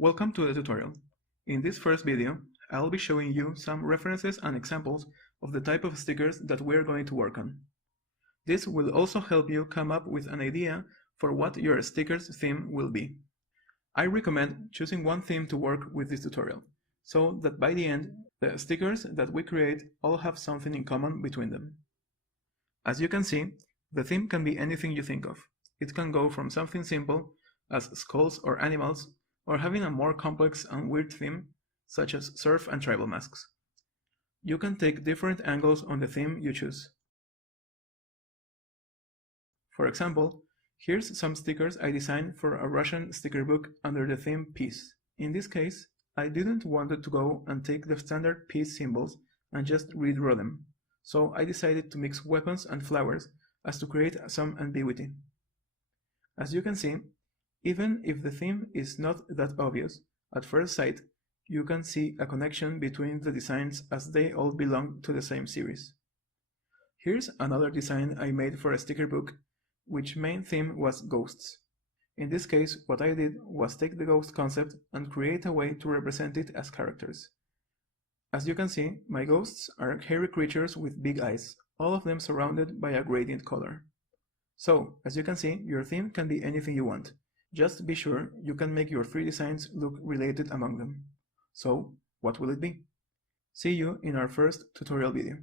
Welcome to the tutorial. In this first video, I'll be showing you some references and examples of the type of stickers that we're going to work on. This will also help you come up with an idea for what your stickers theme will be. I recommend choosing one theme to work with this tutorial, so that by the end, the stickers that we create all have something in common between them. As you can see, the theme can be anything you think of. It can go from something simple, as skulls or animals, or having a more complex and weird theme, such as surf and tribal masks. You can take different angles on the theme you choose. For example, here's some stickers I designed for a Russian sticker book under the theme Peace. In this case, I didn't want to go and take the standard peace symbols and just redraw them, so I decided to mix weapons and flowers as to create some ambiguity. As you can see, even if the theme is not that obvious, at first sight, you can see a connection between the designs as they all belong to the same series. Here's another design I made for a sticker book, which main theme was ghosts. In this case, what I did was take the ghost concept and create a way to represent it as characters. As you can see, my ghosts are hairy creatures with big eyes, all of them surrounded by a gradient color. So, as you can see, your theme can be anything you want. Just be sure you can make your three designs look related among them. So, what will it be? See you in our first tutorial video.